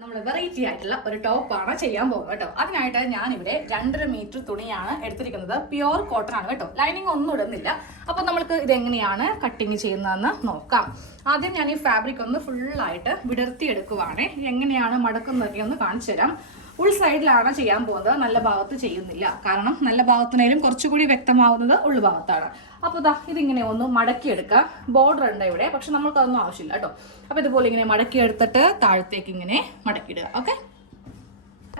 നമ്മൾ വെറൈറ്റി ആയിട്ടുള്ള ഒരു ടോപ്പാണ് ചെയ്യാൻ പോകുന്നത് കേട്ടോ. അതിനായിട്ട് ഞാൻ ഇവിടെ രണ്ടര മീറ്റർ തുണിയാണ് എടുത്തിരിക്കുന്നത്. പ്യുവർ കോട്ടൺ ആണ് കേട്ടോ. ലൈനിങ് ഒന്നും ഇടുന്നില്ല. അപ്പോൾ നമ്മൾക്ക് ഇത് എങ്ങനെയാണ് കട്ടിങ് ചെയ്യുന്നതെന്ന് നോക്കാം. ആദ്യം ഞാൻ ഈ ഫാബ്രിക് ഒന്ന് ഫുള്ളായിട്ട് വിടർത്തി എടുക്കുവാണേ എങ്ങനെയാണ് മടക്കുന്നതൊക്കെ ഒന്ന് കാണിച്ചു തരാം ഉൾ സൈഡിലാണ് ചെയ്യാൻ പോകുന്നത്. നല്ല ഭാഗത്ത് ചെയ്യുന്നില്ല. കാരണം നല്ല ഭാഗത്തിനേലും കുറച്ചുകൂടി വ്യക്തമാവുന്നത് ഉൾഭാഗത്താണ് അപ്പോൾ ദാ ഇതിങ്ങനെ ഒന്ന് മടക്കിയെടുക്കാം. ബോർഡർ ഉണ്ട് ഇവിടെ. പക്ഷെ നമ്മൾക്ക് അതൊന്നും ആവശ്യമില്ല കേട്ടോ. അപ്പോൾ ഇതുപോലെ ഇങ്ങനെ മടക്കിയെടുത്തിട്ട് താഴത്തേക്ക് ഇങ്ങനെ മടക്കിയിടുക. ഓക്കെ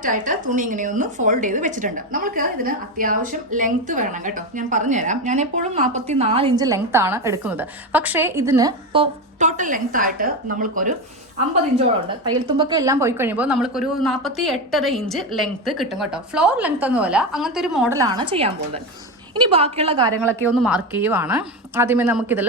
ആയിട്ട് തുണി ഇങ്ങനെ ഒന്ന് ഫോൾഡ് ചെയ്ത് വെച്ചിട്ടുണ്ട്. നമുക്ക് ഇതിന് അത്യാവശ്യം ലെങ്ത് വേണം കേട്ടോ. ഞാൻ പറഞ്ഞുതരാം. ഞാൻ എപ്പോഴും നാൽപ്പത്തി നാല് ഇഞ്ച് ലെങ്ത് ആണ് എടുക്കുന്നത്. പക്ഷേ ഇതിന് ഇപ്പോൾ ടോട്ടൽ ലെങ്ത് ആയിട്ട് നമ്മൾക്കൊരു അമ്പത് ഇഞ്ചോളം ഉണ്ട്. തയ്യൽ തുമ്പൊക്കെ എല്ലാം പോയി കഴിയുമ്പോൾ നമ്മൾക്കൊരു നാൽപ്പത്തി എട്ടര ഇഞ്ച് ലെങ്ത് കിട്ടും കേട്ടോ. ഫ്ലോർ ലെങ്ത് ഒന്നുമല്ല അങ്ങനത്തെ ഒരു മോഡലാണ് ചെയ്യാൻ പോകുന്നത്. ഇനി ബാക്കിയുള്ള കാര്യങ്ങളൊക്കെ ഒന്ന് മാർക്ക് ചെയ്യുവാണ്. ആദ്യമേ നമുക്കിതിൽ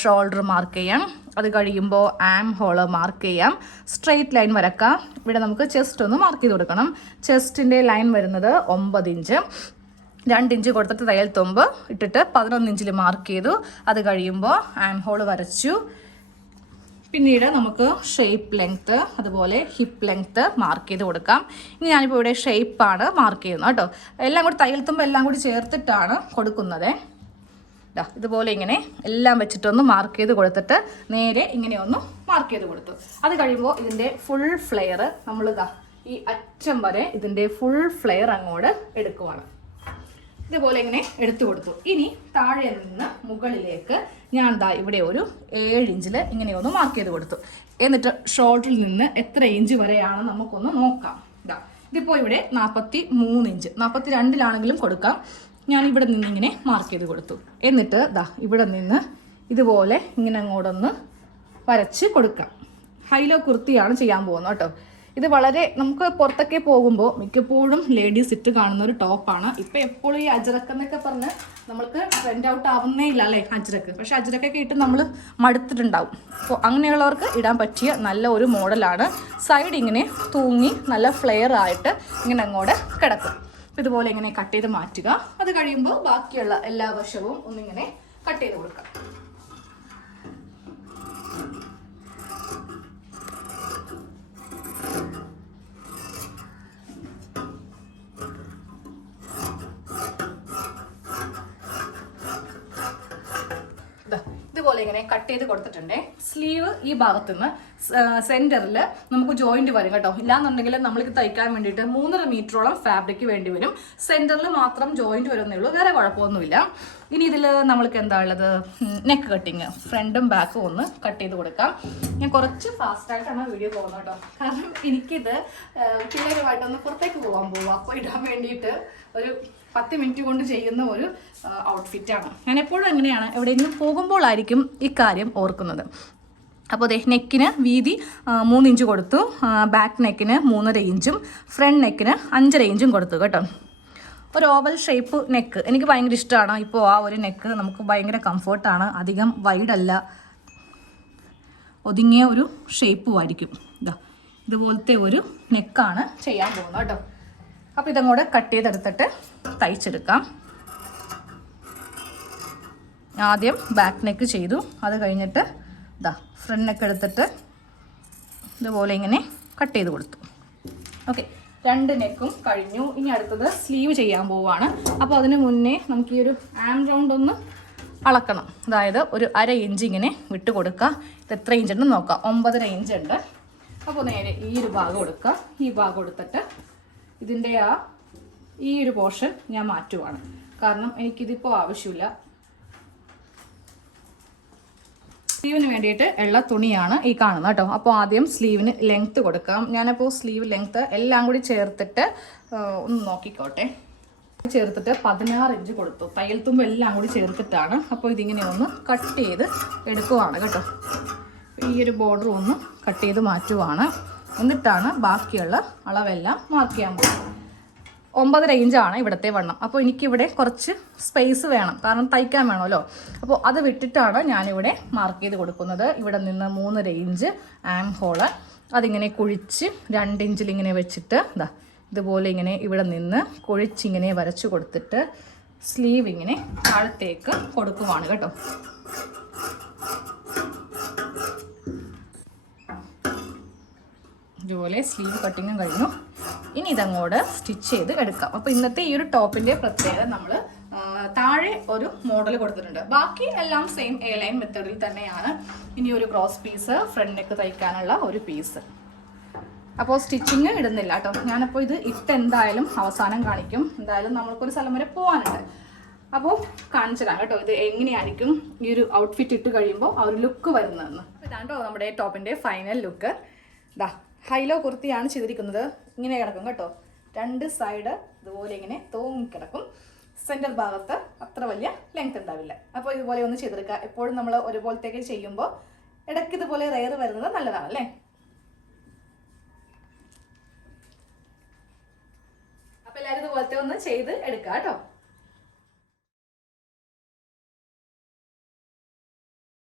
ഷോൾഡർ മാർക്ക് ചെയ്യാം. അത് കഴിയുമ്പോൾ ആം ഹോൾ മാർക്ക് ചെയ്യാം. സ്ട്രെയിറ്റ് ലൈൻ വരക്കാം. ഇവിടെ നമുക്ക് ചെസ്റ്റ് ഒന്ന് മാർക്ക് ചെയ്ത് കൊടുക്കണം. ചെസ്റ്റിന്റെ ലൈൻ വരുന്നത് ഒമ്പത് ഇഞ്ച് രണ്ട് ഇഞ്ച് കൊടുത്തിട്ട് തയ്യൽ തുമ്പ് ഇട്ടിട്ട് പതിനൊന്ന് ഇഞ്ചിൽ മാർക്ക് ചെയ്തു. അത് കഴിയുമ്പോൾ ആം ഹോൾ വരച്ചു. പിന്നീട് നമുക്ക് ഷേപ്പ് ലെങ്ത്ത് അതുപോലെ ഹിപ്പ് ലെങ്ത്ത് മാർക്ക് ചെയ്ത് കൊടുക്കാം. ഇനി ഞാനിപ്പോൾ ഇവിടെ ഷേപ്പാണ് മാർക്ക് ചെയ്യുന്നത് കേട്ടോ. എല്ലാം കൂടി തയ്യൽ തുമ്പ് എല്ലാം കൂടി ചേർത്തിട്ടാണ് കൊടുക്കുന്നത്. ഇതുപോലെ ഇങ്ങനെ എല്ലാം വെച്ചിട്ടൊന്ന് മാർക്ക് ചെയ്ത് കൊടുത്തിട്ട് നേരെ ഇങ്ങനെ ഒന്ന് മാർക്ക് ചെയ്ത് കൊടുത്തു. അത് കഴിയുമ്പോൾ ഇതിന്റെ ഫുൾ ഫ്ലെയർ നമ്മൾ ഈ അറ്റം വരെ ഇതിന്റെ ഫുൾ ഫ്ലെയർ അങ്ങോട്ട് എടുക്കുവാണ്. ഇതുപോലെ ഇങ്ങനെ എടുത്തു കൊടുത്തു. ഇനി താഴെ നിന്ന് മുകളിലേക്ക് ഞാൻ ദാ ഇവിടെ ഒരു ഏഴ് ഇഞ്ചിൽ ഇങ്ങനെ ഒന്ന് മാർക്ക് ചെയ്ത് കൊടുത്തു. എന്നിട്ട് ഷോർട്ടിൽ നിന്ന് എത്ര ഇഞ്ച് വരെയാണ് നമുക്കൊന്ന് നോക്കാം. ഇതാ ഇതിപ്പോൾ ഇവിടെ നാൽപ്പത്തി മൂന്ന് ഇഞ്ച് നാൽപ്പത്തി രണ്ടിലാണെങ്കിലും കൊടുക്കാം. ഞാൻ ഇവിടെ നിന്ന് ഇങ്ങനെ മാർക്ക് ചെയ്ത് കൊടുത്തു. എന്നിട്ട് ദാ ഇവിടെ നിന്ന് ഇതുപോലെ ഇങ്ങനെ അങ്ങോട്ടൊന്ന് വരച്ച് കൊടുക്കാം. ഹൈലോ കുർത്തിയാണ് ചെയ്യാൻ പോകുന്നത് കേട്ടോ. ഇത് വളരെ നമുക്ക് പുറത്തൊക്കെ പോകുമ്പോൾ മിക്കപ്പോഴും ലേഡീസ് ഇട്ട് കാണുന്ന ഒരു ടോപ്പാണ് ഇപ്പം എപ്പോഴും ഈ അജറക്ക് എന്നൊക്കെ പറഞ്ഞ് നമ്മൾക്ക് ട്രെൻഡ് ഔട്ട് ആവുന്നേ ഇല്ല അല്ലേ അജറക്ക് പക്ഷെ അജറക്കൊക്കെ ഇട്ട് നമ്മൾ മടുത്തിട്ടുണ്ടാവും. അപ്പോൾ അങ്ങനെയുള്ളവർക്ക് ഇടാൻ പറ്റിയ നല്ല ഒരു മോഡലാണ് സൈഡ് ഇങ്ങനെ തൂങ്ങി നല്ല ഫ്ലെയർ ആയിട്ട് ഇങ്ങനെ അങ്ങോട്ട് കിടക്കും. അപ്പോൾ ഇതുപോലെ ഇങ്ങനെ കട്ട് ചെയ്ത് മാറ്റുക. അത് കഴിയുമ്പോൾ ബാക്കിയുള്ള എല്ലാ വശവും ഒന്നിങ്ങനെ കട്ട് ചെയ്ത് കൊടുക്കാം ദാ, ഇതുപോലെ ഇങ്ങനെ കട്ട് ചെയ്ത് കൊടുത്തിട്ടുണ്ടേ. സ്ലീവ് ഈ ഭാഗത്തു നിന്ന് സെന്ററിൽ നമുക്ക് ജോയിന്റ് വരും കേട്ടോ. ഇല്ലാന്നുണ്ടെങ്കിൽ നമ്മൾക്ക് തയ്ക്കാൻ വേണ്ടിയിട്ട് മൂന്നര മീറ്ററോളം ഫാബ്രിക് വേണ്ടി വരും. സെന്ററിൽ മാത്രം ജോയിന്റ് വരുന്നേ ഉള്ളൂ വേറെ കുഴപ്പമൊന്നുമില്ല. ഇനി ഇതിൽ നമ്മൾക്ക് എന്താ ഉള്ളത്? നെക്ക് കട്ടിങ് ഫ്രണ്ടും ബാക്കും ഒന്ന് കട്ട് ചെയ്ത് കൊടുക്കാം. ഞാൻ കുറച്ച് ഫാസ്റ്റായിട്ടാണ് വീഡിയോ പോകുന്നത് കേട്ടോ. കാരണം എനിക്കിത് പിള്ളേരുമായിട്ടൊന്ന് പുറത്തേക്ക് പോകാൻ പോവുക അപ്പോൾ ഇടാൻ വേണ്ടിയിട്ട് ഒരു പത്ത് മിനിറ്റ് കൊണ്ട് ചെയ്യുന്ന ഒരു ഔട്ട്ഫിറ്റാണ് ഞാൻ എപ്പോഴും എങ്ങനെയാണ് എവിടെയെങ്കിലും പോകുമ്പോഴായിരിക്കും ഇക്കാര്യം ഓർക്കുന്നത്. അപ്പോൾ അതെ നെക്കിന് വീതി മൂന്നിഞ്ച് കൊടുത്തു. ബാക്ക് നെക്കിന് മൂന്നര ഇഞ്ചും ഫ്രണ്ട് നെക്കിന് അഞ്ചര ഇഞ്ചും കൊടുത്തു കേട്ടോ. ഒരു ഓവൽ ഷേപ്പ് നെക്ക് എനിക്ക് ഭയങ്കര ഇഷ്ടമാണ് ഇപ്പോൾ ആ ഒരു നെക്ക് നമുക്ക് ഭയങ്കര കംഫർട്ടാണ് അധികം വൈഡല്ല ഒതുങ്ങിയ ഒരു ഷേപ്പ് ആയിരിക്കും. ഇതാ ഇതുപോലത്തെ ഒരു നെക്കാണ് ചെയ്യാൻ പോകുന്നത് കേട്ടോ. അപ്പോൾ ഇതങ്ങോട്ട് കട്ട് ചെയ്തെടുത്തിട്ട് തയ്ച്ചെടുക്കാം. ആദ്യം ബാക്ക് നെക്ക് ചെയ്തു. അത് കഴിഞ്ഞിട്ട് ഇതാ ഫ്രണ്ട് നെക്ക് എടുത്തിട്ട് ഇതുപോലെ ഇങ്ങനെ കട്ട് ചെയ്ത് കൊടുത്തു. ഓക്കെ രണ്ട് നെക്കും കഴിഞ്ഞു. ഇനി അടുത്തത് സ്ലീവ് ചെയ്യാൻ പോവുകയാണ്. അപ്പോൾ അതിന് മുന്നേ നമുക്ക് ഈ ഒരു ആം റൗണ്ട് ഒന്ന് അളക്കണം. അതായത് ഒരു അര ഇഞ്ച് ഇങ്ങനെ വിട്ട് കൊടുക്കുക ഇത് എത്ര ഇഞ്ച് ഉണ്ടെന്ന് നോക്കാം. ഒമ്പതര ഇഞ്ച് ഉണ്ട്. അപ്പോൾ നേരെ ഈ ഒരു ഭാഗം കൊടുക്കുക ഈ ഭാഗം എടുത്തിട്ട് ഇതിന്റെ ആ ഈ ഒരു പോർഷൻ ഞാൻ മാറ്റുവാണ്. കാരണം എനിക്കിതിപ്പോൾ ആവശ്യമില്ല. സ്ലീവിന് വേണ്ടിയിട്ട് ഉള്ള തുണിയാണ് ഈ കാണുന്നത് കേട്ടോ. അപ്പോൾ ആദ്യം സ്ലീവിന് ലെങ്ത്ത് കൊടുക്കാം. ഞാനപ്പോൾ സ്ലീവ് ലെങ്ത്ത് എല്ലാം കൂടി ചേർത്തിട്ട് ഒന്ന് നോക്കിക്കോട്ടെ. ചേർത്തിട്ട് പതിനാറ് ഇഞ്ച് കൊടുത്തു. തയ്യൽ തുമ്പ് എല്ലാം കൂടി ചേർത്തിട്ടാണ് അപ്പോൾ ഇതിങ്ങനെ ഒന്ന് കട്ട് ചെയ്ത് എടുക്കുവാണ് കേട്ടോ. ഈ ഒരു ബോർഡർ ഒന്ന് കട്ട് ചെയ്ത് മാറ്റുവാണ്. എന്നിട്ടാണ് ബാക്കിയുള്ള അളവെല്ലാം മാർക്ക് ചെയ്യാൻ പോകുന്നത്. ഒമ്പതര ഇഞ്ചാണ് ഇവിടുത്തെ വണ്ണം. അപ്പോൾ എനിക്കിവിടെ കുറച്ച് സ്പേസ് വേണം. കാരണം തയ്ക്കാൻ വേണമല്ലോ. അപ്പോൾ അത് വിട്ടിട്ടാണ് ഞാനിവിടെ മാർക്ക് ചെയ്ത് കൊടുക്കുന്നത്. ഇവിടെ നിന്ന് മൂന്നര ഇഞ്ച് ആം ഹോൾ അതിങ്ങനെ കുഴിച്ച് രണ്ട് ഇഞ്ചിൽ ഇങ്ങനെ വെച്ചിട്ട് ഇതാ ഇതുപോലെ ഇങ്ങനെ ഇവിടെ നിന്ന് കുഴിച്ചിങ്ങനെ വരച്ചു കൊടുത്തിട്ട് സ്ലീവ് ഇങ്ങനെ താഴത്തേക്ക് കൊടുക്കുവാണ് കേട്ടോ. ഇതുപോലെ സ്ലീവ് കട്ടിങ്ങും കഴിഞ്ഞു. ഇനി ഇതങ്ങോട്ട് സ്റ്റിച്ച് ചെയ്ത് എടുക്കാം. അപ്പോൾ ഇന്നത്തെ ഈ ഒരു ടോപ്പിന്റെ പ്രത്യേകത നമ്മൾ താഴെ ഒരു മോഡൽ കൊടുത്തിട്ടുണ്ട്. ബാക്കി എല്ലാം സെയിം എ ലൈൻ മെത്തേഡിൽ തന്നെയാണ് ഇനി ഒരു ക്രോസ് പീസ് ഫ്രണ്ട് നെക്ക് തയ്ക്കാനുള്ള ഒരു പീസ് അപ്പോൾ സ്റ്റിച്ചിങ് ഇടുന്നില്ല കേട്ടോ. ഞാനപ്പോൾ ഇത് ഇട്ട് എന്തായാലും അവസാനം കാണിക്കും. എന്തായാലും നമ്മൾക്കൊരു സ്ഥലം വരെ പോകാനുണ്ട് അപ്പോൾ കാണിച്ചു കാണാം കേട്ടോ ഇത് എങ്ങനെയായിരിക്കും ഈ ഒരു ഔട്ട്ഫിറ്റ് ഇട്ട് കഴിയുമ്പോൾ ആ ഒരു ലുക്ക് വരുന്നതെന്ന്. ഇതാണ് കേട്ടോ നമ്മുടെ ടോപ്പിന്റെ ഫൈനൽ ലുക്ക് ദാ ഹൈലോ കുർത്തിയാണ് ചെയ്തിരിക്കുന്നത്. ഇങ്ങനെ കിടക്കും കേട്ടോ. രണ്ട് സൈഡ് ഇതുപോലെ ഇങ്ങനെ തൂങ്ങിക്കിടക്കും സെന്റർ ഭാഗത്ത് അത്ര വലിയ ലെങ്ത് ഉണ്ടാവില്ല. അപ്പോൾ ഇതുപോലെ ഒന്ന് ചെയ്തെടുക്കുക എപ്പോഴും നമ്മൾ ഒരുപോലത്തേക്ക് ചെയ്യുമ്പോൾ ഇടയ്ക്ക് ഇതുപോലെ റെയർ വരുന്നത് നല്ലതാണ് അല്ലേ? അപ്പോൾ എല്ലാവരും ഇതുപോലത്തെ ഒന്ന് ചെയ്ത് എടുക്കുക കേട്ടോ.